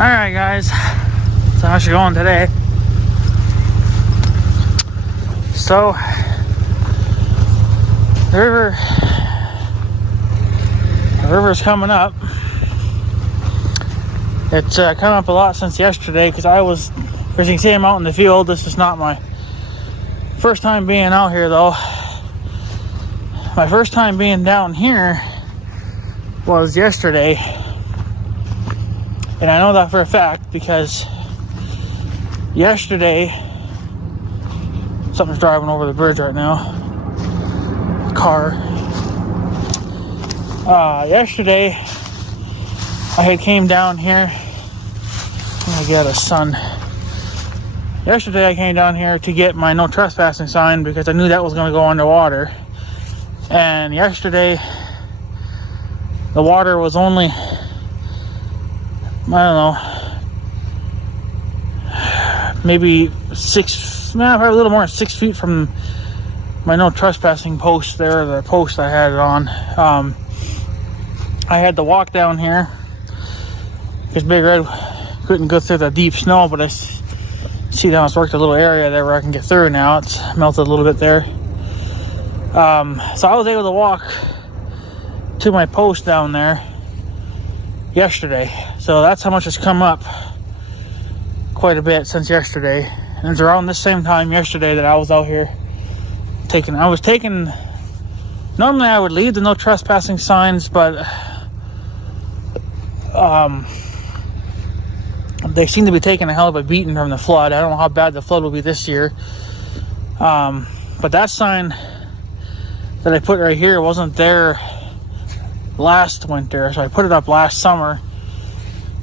Alright guys, so how's it going today? So, the river's coming up. It's come up a lot since yesterday because as you can see, I'm out in the field. This is not my first time being out here though. My first time being down here was yesterday. And I know that for a fact because yesterday, something's driving over the bridge right now. A car. Yesterday, I had came down here. I got a sun. Yesterday, I came down here to get my no trespassing sign because I knew that was going to go underwater. And yesterday, the water was only, I don't know, maybe probably a little more than 6 feet from my no trespassing post there, the post I had it on. I had to walk down here because Big Red couldn't go through the deep snow, but I see down it's worked a little area there where I can get through now. It's melted a little bit there. So I was able to walk to my post down there yesterday. So that's how much it's come up quite a bit since yesterday. And it's around this same time yesterday that I was out here normally I would leave the no trespassing signs, but they seem to be taking a hell of a beating from the flood. I don't know how bad the flood will be this year. But that sign that I put right here wasn't there last winter, so I put it up last summer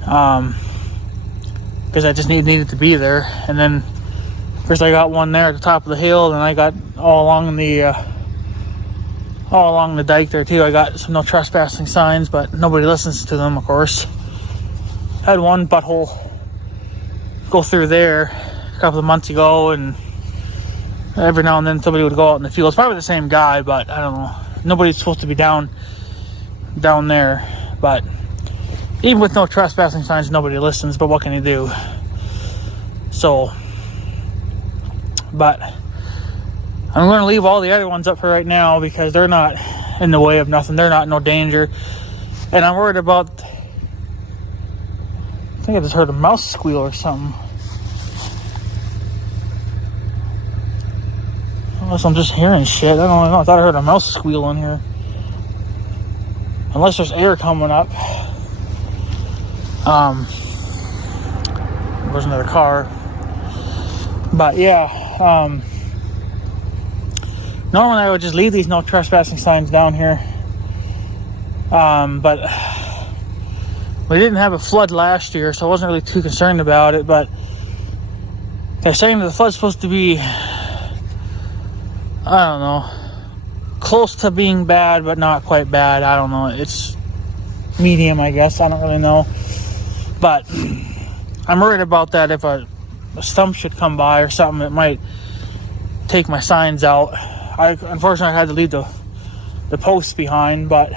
because I just needed to be there. And then first I got one there at the top of the hill, and I got all along the dike there too. I got some no trespassing signs, but nobody listens to them, of course. I had one butthole go through there a couple of months ago, and every now and then somebody would go out in the field. It's probably the same guy, but I don't know. Nobody's supposed to be down there. But even with no trespassing signs, nobody listens. But what can you do? So, but I'm going to leave all the other ones up for right now because they're not in the way of nothing. They're not in no danger. And I'm worried about, I think I just heard a mouse squeal or something. Unless I'm just hearing shit. I don't know. I thought I heard a mouse squeal in here. Unless there's air coming up. There's another car. But yeah. Normally I would just leave these no trespassing signs down here. But we didn't have a flood last year, so I wasn't really too concerned about it. But they're saying that the flood's supposed to be, I don't know, close to being bad, but not quite bad. I don't know. It's medium, I guess. I don't really know. But I'm worried about that. If a stump should come by or something, it might take my signs out. Unfortunately, I had to leave the posts behind, but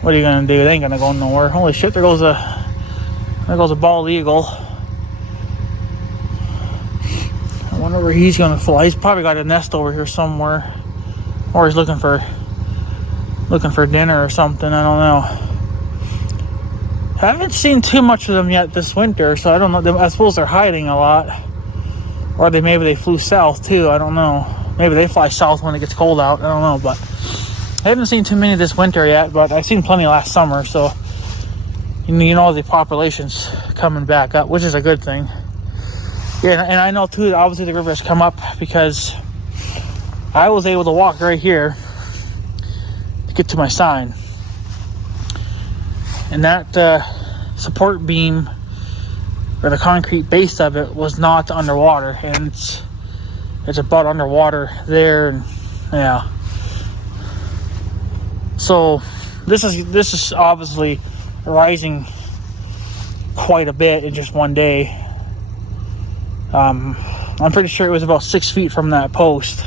what are you going to do? They ain't going to go nowhere. Holy shit, there goes a bald eagle. I wonder where he's going to fly. He's probably got a nest over here somewhere, or he's looking for dinner or something. I don't know. I haven't seen too much of them yet this winter, so I don't know. I suppose they're hiding a lot, or maybe they flew south too. I don't know. Maybe they fly south when it gets cold out. I don't know, but I haven't seen too many this winter yet. But I've seen plenty last summer, so you know the population's coming back up, which is a good thing. Yeah, and I know too that obviously the river has come up because I was able to walk right here to get to my sign. And that support beam, or the concrete base of it, was not underwater. And it's about underwater there. And yeah. So this is obviously rising quite a bit in just one day. I'm pretty sure it was about 6 feet from that post.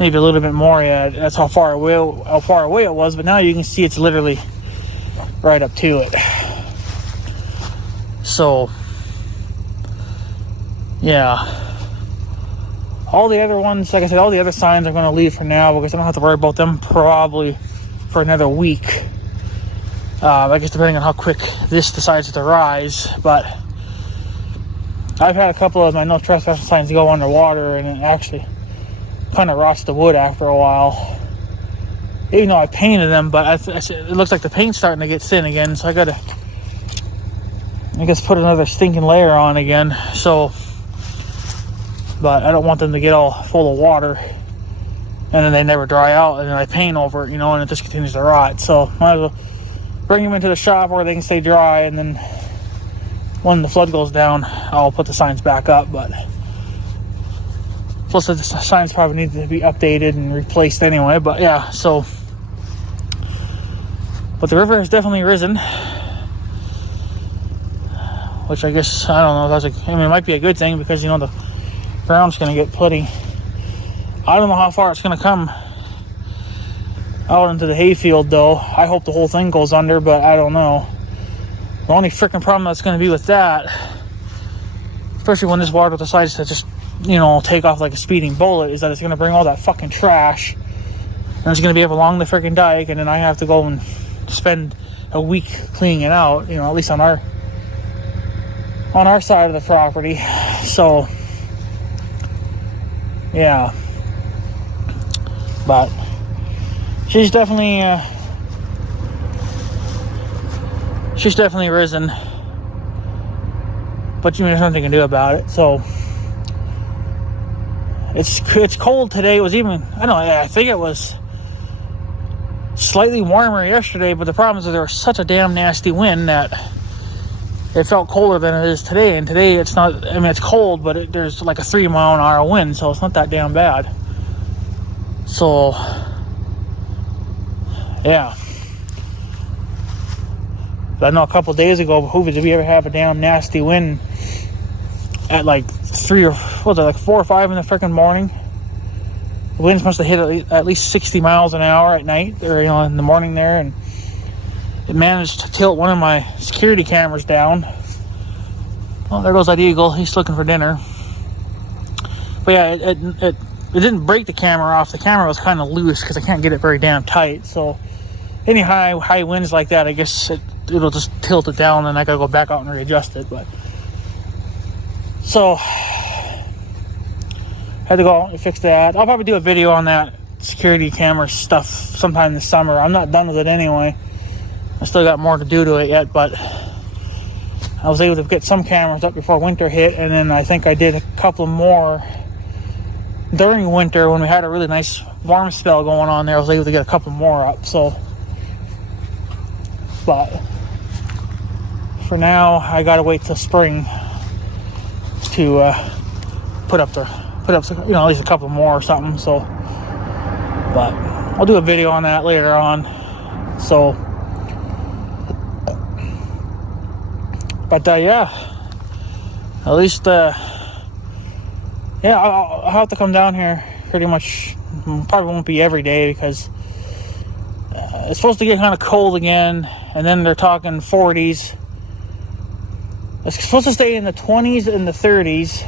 Maybe a little bit more. Yeah, that's how far away it was. But now you can see it's literally right up to it. So, yeah. All the other ones, like I said, all the other signs I'm going to leave for now because I don't have to worry about them probably for another week. I guess depending on how quick this decides to rise. But I've had a couple of my no trespassing signs go underwater, and it actually kind of rots the wood after a while. Even though I painted them, but it looks like the paint's starting to get thin again, so I gotta, I guess, put another stinking layer on again. So, but I don't want them to get all full of water and then they never dry out, and then I paint over it, and it just continues to rot. So might as well bring them into the shop where they can stay dry, and then when the flood goes down, I'll put the signs back up. But plus the signs probably need to be updated and replaced anyway. But yeah, so, but the river has definitely risen, which I guess, I don't know if that's it might be a good thing, because the ground's going to get pretty. I don't know how far it's going to come out into the hayfield, though. I hope the whole thing goes under, but I don't know. The only freaking problem that's going to be with that, especially when this water decides to just, take off like a speeding bullet, is that it's going to bring all that fucking trash, and it's going to be up along the freaking dike, and then I have to go and spend a week cleaning it out, at least on our side of the property. So, yeah. But she's definitely risen, but there's nothing you can do about it. So it's cold today. It was even, I think it was slightly warmer yesterday, but the problem is that there was such a damn nasty wind that it felt colder than it is today. And today it's not, it's cold, but there's like a 3-mile-an-hour wind, so it's not that damn bad. So, yeah. But I know a couple days ago, did we ever have a damn nasty wind at like 4 or 5 in the freaking morning? The winds must have hit at least 60 miles an hour at night, or in the morning there, and it managed to tilt one of my security cameras down. Well, there goes that eagle. He's looking for dinner. But yeah, it didn't break the camera off. The camera was kind of loose because I can't get it very damn tight. So any high winds like that, I guess it'll just tilt it down, and I gotta go back out and readjust it. But so had to go out and fix that. I'll probably do a video on that security camera stuff sometime this summer. I'm not done with it anyway. I still got more to do to it yet, but I was able to get some cameras up before winter hit, and then I think I did a couple more during winter when we had a really nice warm spell going on there. I was able to get a couple more up. So, but for now, I gotta wait till spring to put up at least a couple more or something. So, but I'll do a video on that later on. So, but yeah, at least yeah, I'll have to come down here pretty much. Probably won't be every day, because it's supposed to get kind of cold again, and then they're talking 40s. It's supposed to stay in the 20s and the 30s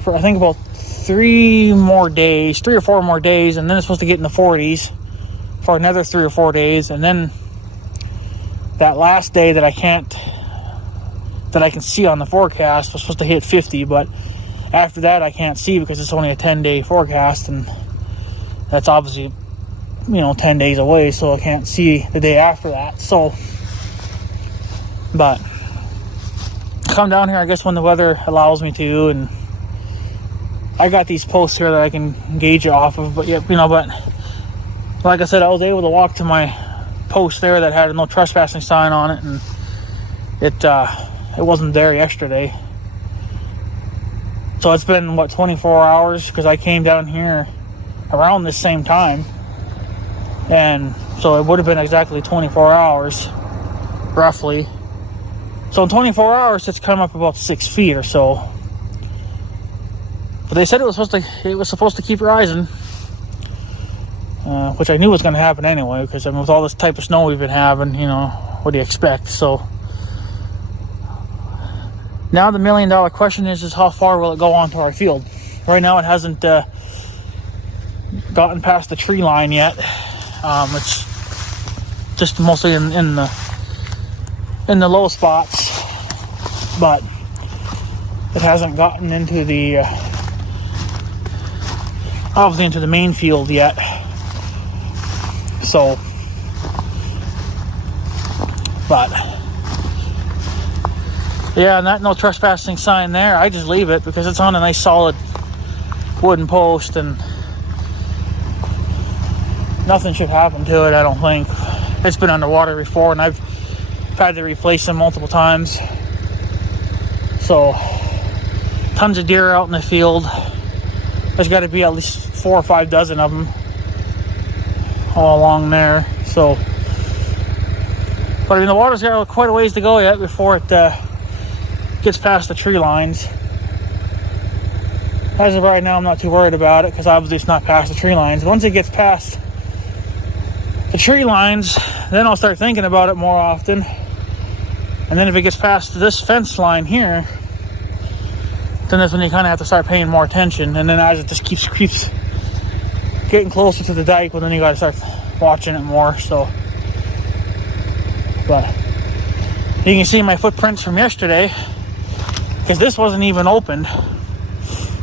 for I think about 3 or 4 more days, and then it's supposed to get in the 40s for another 3 or 4 days, and then that last day that I can see on the forecast was supposed to hit 50, but after that I can't see because it's only a 10-day forecast, and that's obviously 10 days away, so I can't see the day after that. So, but come down here I guess when the weather allows me to, and I got these posts here that I can gauge it off of. But but like I said, I was able to walk to my post there that had a no trespassing sign on it, and it wasn't there yesterday. So it's been 24 hours, because I came down here around this same time, and so it would have been exactly 24 hours roughly. So in 24 hours it's come up about 6 feet or so. But they said it was supposed to keep rising, which I knew was going to happen anyway, because with all this type of snow we've been having, what do you expect? So Now the $1 million question is how far will it go onto our field? Right now it hasn't gotten past the tree line yet. It's just mostly in the low spots, but it hasn't gotten into the obviously into the main field yet. So, but yeah, no trespassing sign there. I just leave it because it's on a nice solid wooden post and nothing should happen to it, I don't think. It's been underwater before and I've had to replace them multiple times. So, tons of deer out in the field. There's got to be at least 4 or 5 dozen of them all along there. So, but I mean, the water's got quite a ways to go yet before it gets past the tree lines. As of right now, I'm not too worried about it because obviously it's not past the tree lines. Once it gets past the tree lines, then I'll start thinking about it more often. And then if it gets past this fence line here, then that's when you kind of have to start paying more attention. And then as it just keeps getting closer to the dike, well, then you got to start watching it more. So, but you can see my footprints from yesterday because this wasn't even opened.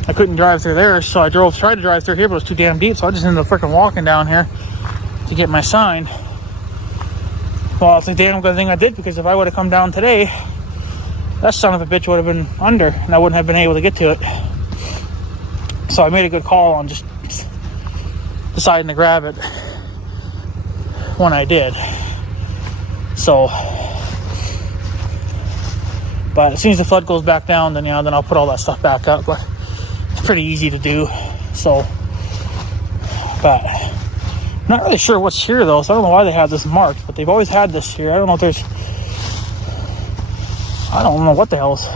I couldn't drive through there, so I tried to drive through here, but it was too damn deep, so I just ended up freaking walking down here to get my sign. Well, it's a damn good thing I did, because if I would have come down today, that son of a bitch would have been under, and I wouldn't have been able to get to it. So I made a good call on just deciding to grab it when I did. So, but as soon as the flood goes back down, then then I'll put all that stuff back up. But it's pretty easy to do. So, but I'm not really sure what's here though, so I don't know why they have this marked, but they've always had this here. I don't know if I don't know what the hell's.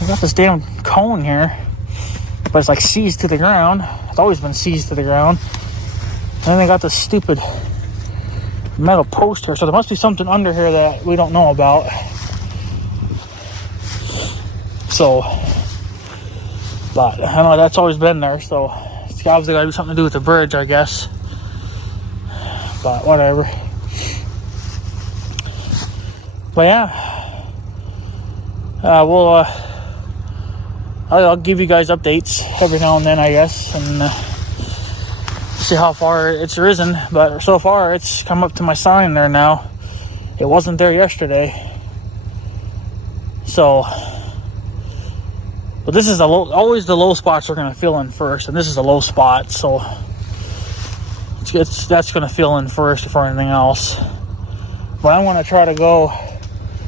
They got this damn cone here, but it's like seized to the ground. It's always been seized to the ground. And then they got this stupid metal post here, so there must be something under here that we don't know about. So, but I know that's always been there, so it's obviously got to do something to do with the bridge, I guess. But whatever. But yeah, I'll give you guys updates every now and then, I guess, and see how far it's risen. But so far, it's come up to my sign there now. It wasn't there yesterday. So, but this is always the low spots we're gonna fill in first, and this is a low spot, so that's gonna fill in first before anything else. But I want to try to go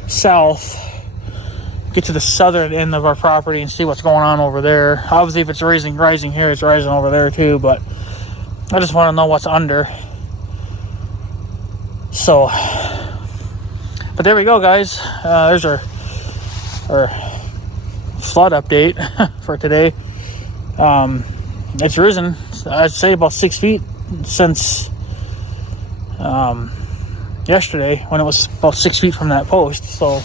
south, get to the southern end of our property and see what's going on over there. Obviously, if it's rising here, it's rising over there too, but I just want to know what's under. So, but there we go, guys. There's our flood update for today. It's risen, I'd say, about 6 feet since yesterday, when it was about 6 feet from that post. So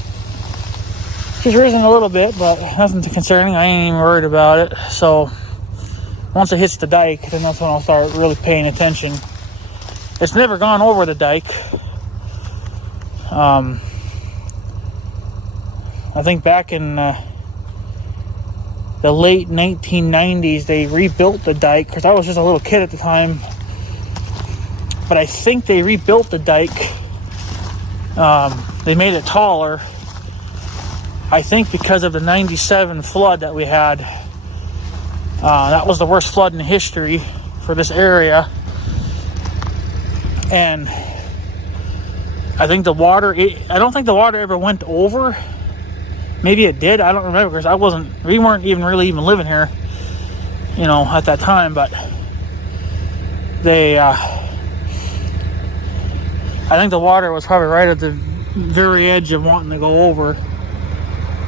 it's risen a little bit, but nothing too concerning. I ain't even worried about it. So once it hits the dike, then that's when I'll start really paying attention. It's never gone over the dike. I think back in the late 1990s, they rebuilt the dike, because I was just a little kid at the time. But I think they rebuilt the dike. They made it taller. I think because of the 97 flood that we had. That was the worst flood in history for this area. And I think the water, I don't think the water ever went over. Maybe it did, I don't remember, because we weren't even living here, at that time. But they, I think the water was probably right at the very edge of wanting to go over,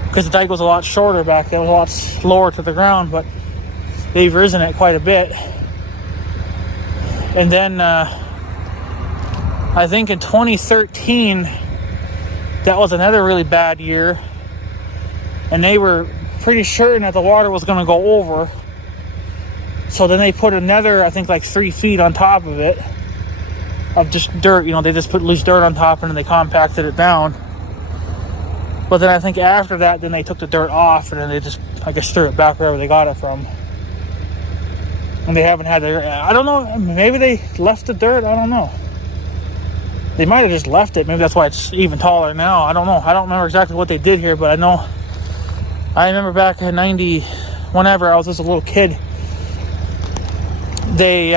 because the dike was a lot shorter back then, it was a lot lower to the ground, but they've risen it quite a bit. And then I think in 2013, that was another really bad year. and they were pretty certain that the water was going to go over. So then they put another, I think like 3 feet on top of it, of just dirt. You know, they just put loose dirt on top and then they compacted it down. But then I think after that, then they took the dirt off and then they just, I guess, threw it back wherever they got it from. And they haven't had their, I don't know, maybe they left the dirt, I don't know. They might have just left it, maybe that's why it's even taller now, I don't know. I don't remember exactly what they did here, but I remember back in 90, whenever I was just a little kid, and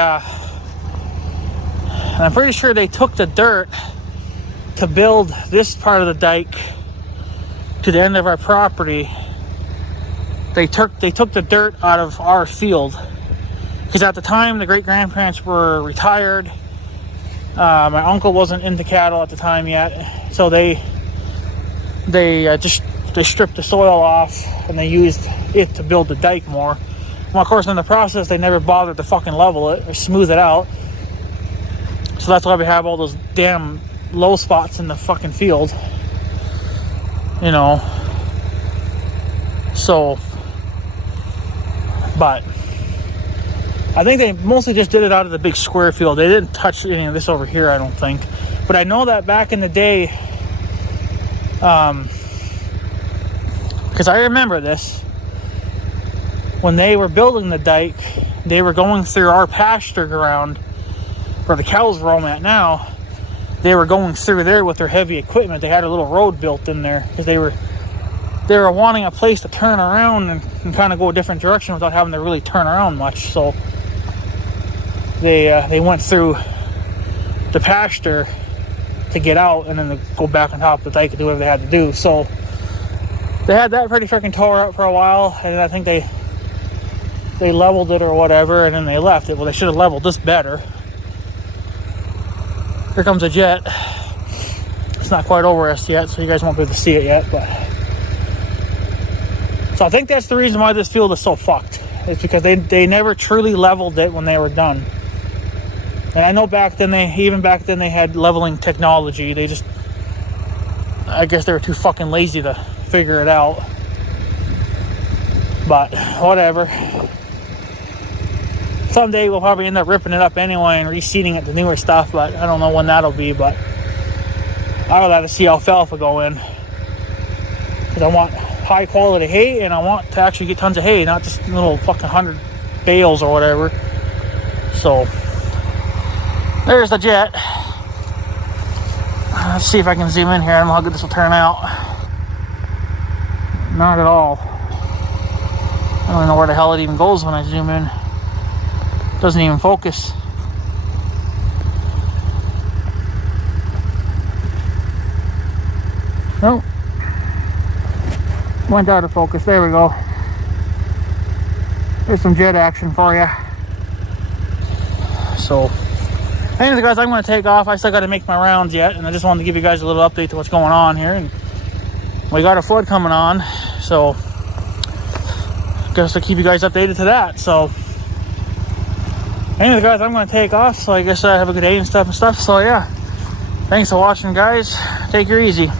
I'm pretty sure they took the dirt to build this part of the dike to the end of our property. They took the dirt out of our field because at the time the great grandparents were retired. My uncle wasn't into cattle at the time yet, so they stripped the soil off and they used it to build the dike more. Well, of course, in the process, they never bothered to fucking level it or smooth it out. So that's why we have all those damn low spots in the fucking field. You know. So, but I think they mostly just did it out of the big square field. They didn't touch any of this over here, I don't think. But I know that back in the day, because I remember this, when they were building the dike, they were going through our pasture ground where the cows roam at now. They were going through there with their heavy equipment. They had a little road built in there because they were wanting a place to turn around and kind of go a different direction without having to really turn around much. So they went through the pasture to get out and then to go back on top of the dike and do whatever they had to do. So they had that pretty freaking tore up for a while, and I think they leveled it or whatever, and then they left it. Well, they should have leveled this better. Here comes a jet. It's not quite over us yet, so you guys won't be able to see it yet. But so I think that's the reason why this field is so fucked. It's because they never truly leveled it when they were done. And I know back then they had leveling technology. They just, I guess they were too fucking lazy to figure it out. But whatever. Someday we'll probably end up ripping it up anyway and reseeding it to newer stuff, but I don't know when that'll be. But I would like to see alfalfa go in, because I want high quality hay and I want to actually get tons of hay, not just little fucking 100 bales or whatever. So there's the jet. Let's see if I can zoom in here. I don't know how good this will turn out. Not at all. I don't even know where the hell it even goes when I zoom in. Doesn't even focus. Nope. Went out of focus. There we go. There's some jet action for you. So, anyway, guys, I'm going to take off. I still got to make my rounds yet, and I just wanted to give you guys a little update to what's going on here. And we got a flood coming on, so guess I'll keep you guys updated to that. So anyway, guys, I'm going to take off, so I guess I have a good day and stuff. So yeah, thanks for watching, guys. Take her easy.